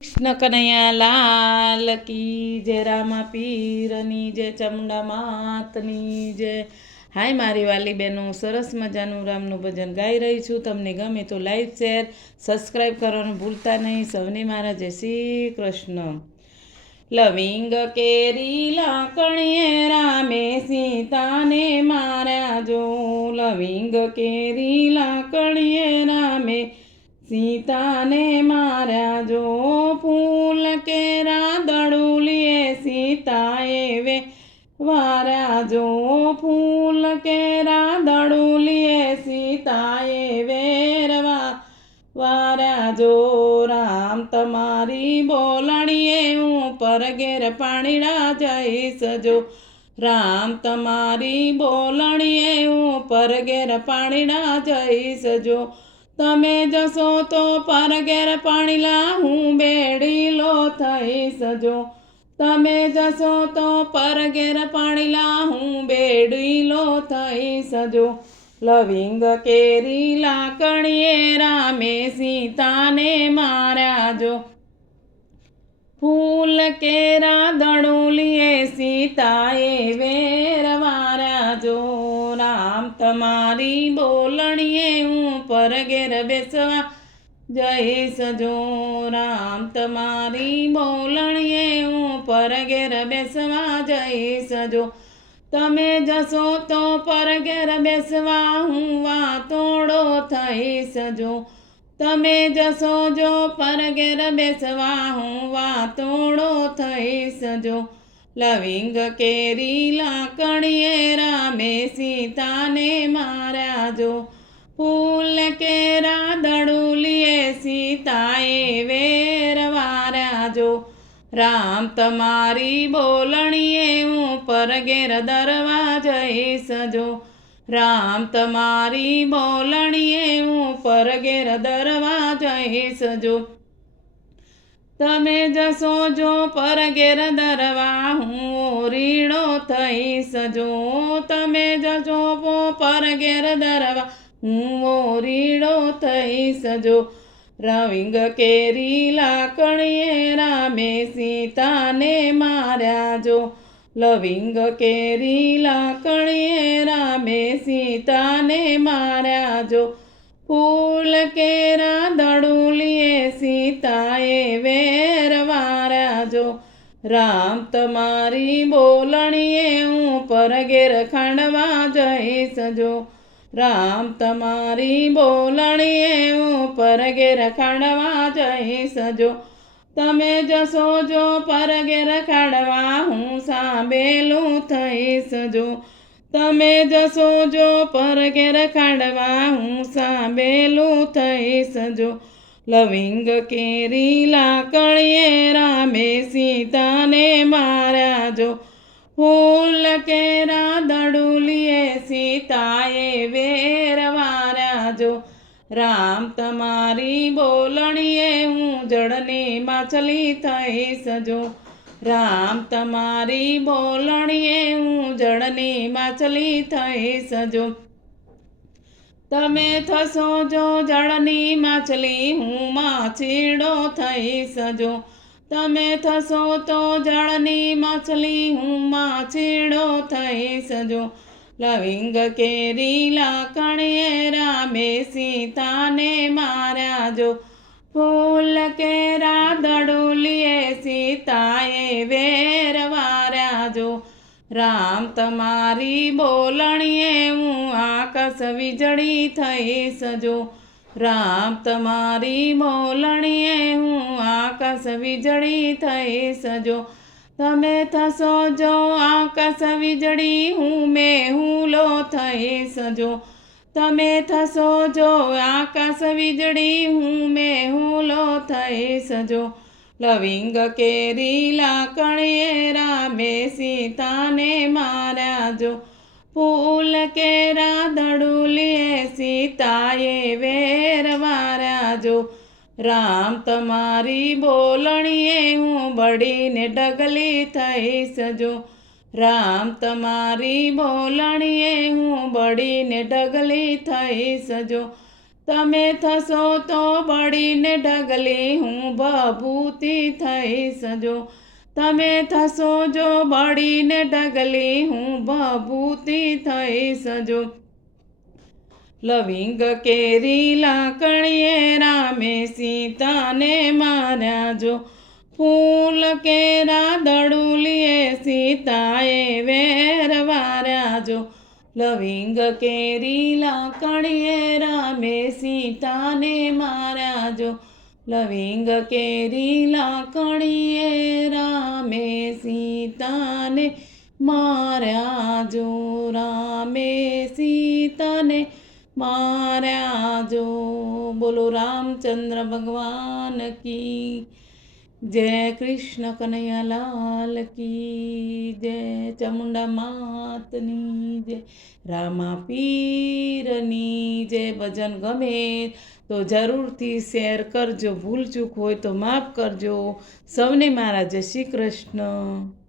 કૃષ્ણ કનૈયા લાલ કી જય, રામા પીરની જય, ચામુંડા માતની જય। હાય મારી વાલી બહેનો, સરસ મજાનું રામનું ભજન ગાઈ રહી છું। તમને ગમે તો લાઈક શેર સબસ્ક્રાઈબ કરવાનું ભૂલતા નહીં। સૌને મારા જય શ્રી કૃષ્ણ। લવિંગ કેરી લાકણીએ રામે સીતાને માર્યા જો। લવિંગ કેરી લાકણીએ રામે સીતાને માર્યા જો। ફૂલ કેરા દડુલીએ સીતાએ વે વાર્યા જો। ફૂલ કેરા દડુલીએ સીતાએ વેરવા વાર્યા જો। રામ તમારી બોલણીએ ઉપર ઘેર પાણીડા જઈશ જો। રામ તમારી બોલણીએ ઉપર ઘેર પાણીડા જઈશ જો। તમે જશો તો પર ઘેર પાણીલા હું બેડીલો થઈશ જો। તમે જશો તો પર ઘેર પાણીલા હું બેડીલો થઈશ જો। લવિંગ કેરી લાકણીએ રામે સીતાને માર્યા જો। ફૂલ કેરા દડુલીએ સીતાએ વેર વાર્યા જો। રામ તમારી બોલણીએ ઉપર ઘેર બેસવા જઈશ જો। રામ તમારી બોલણીએ ઉપર ઘેર બેસવા જઈશ જો। તમે જશો તો પર ઘેર બેસવા હું વાતોડો થઈશ જો। તમે જશો જો પર ઘેર બેસવા હું વાતોડો થઈશ જો। લવિંગ કેરી લાકણીએ રામે સીતાને માર્યા જો। ફૂલ કેરા દડુલીએ સીતાએ વેર વાર્યા જો। રામ તમારી બોલણીએ ઉપર ઘેર દરવા જઈશ જો। રામ તમારી બોલણીએ ઉપર ઘેર દરવા જઈશ જો। તમે જશો જો પર ઘેર દરવા હું ઓરીડો થઈશ જો। તમે જશો પર ઘેર દરવા હું ઓરીડો થઈશ જો। લવિંગ કેરી લાકણીએ રામે સીતાને માર્યા જો। લવિંગ કેરી લાકણીએ રામે સીતાને માર્યા જો। ફૂલ કેરા દડુલીએ સીતાએ વેર વાર્યા જો। રામ તમારી બોલણીએ ઉપર ઘેર ખાંડવા જઈશ જો। રામ તમારી બોલણીએ ઉપર ઘેર ખાંડવા જઈશ જો। તમે જશો જો પર ઘેર ખાંડવા હું સાંભેલું થઈશ જો। તમે જશો જો પર ઘેર ખાંડવા હું સાંભેલું થઈશ જો। લવિંગ કેરી લાકણીએ રામે સીતાને માર્યા જો। ફૂલ કેરા દડુલીએ સીતાએ વેર વાર્યા જો। રામ તમારી બોલણીએ હું જળની માછલી થઈશ જો। રામ તમારી બોલણીએ હું જળની માછલી થઈશ જો। તમે થશો જો જળની માછલી હું માછીડો થઈશ જો। તમે થશો તો જળની માછલી હું માછીડો થઈશ જો। લવિંગ કેરી લાકણીએ રામે સીતાને માર્યા જો। ફૂલ કેરા દડુલીએ સીતાએ વેર વાર્યા જો। રામ તમારી બોલણીએ હું આકાશ વીજળી થઈશ જો। રામ તમારી બોલણીએ હું આકાશ વીજળી થઈશ જો। તમે થશો જો આકાશ વીજળી હું મેહુલો થઈશ જો। તમે થશો જો આકાશ વીજળી હું મેહુલો થઈશ જો। લવિંગ કેરી લાકણીએ રામે સીતાને માર્યા જો। ફૂલ કેરા દડુલીએ સીતાએ વેર વાર્યા જો। રામ તમારી બોલણીએ હું બળીને ઢગલી થઈશ જો। રામ તમારી બોલણીએ હું બળીને ઢગલી થઈશ જો। તમે થશો તો બળીને ઢગલી હું ભભૂતિ થઈશ જો તમે થશો જો બળીને ઢગલી હું ભભૂતિ થઈશ જો લવિંગ કેરી લાકણીએ રામે સીતાને માર્યા જો ફૂલ કેરા દડુલીએ સીતાએ વેર વાર્યા જો લવિંગ કેરી લાકણીએ રામે સીતાને માર્યા જો લવિંગ કેરી લાકણીએ રામે સીતાને માર્યા જો રામે સીતાને માર્યા જો બોલો રામચંદ્ર ભગવાન કી જય કૃષ્ણ કનૈયા લાલ કી જય ચામુંડા માતની જય રામા પીરની જય ભજન ગમે તો જરૂરથી શેર કરજો ભૂલ ચૂક હોય તો માફ કરજો સૌને મારા જય શ્રી કૃષ્ણ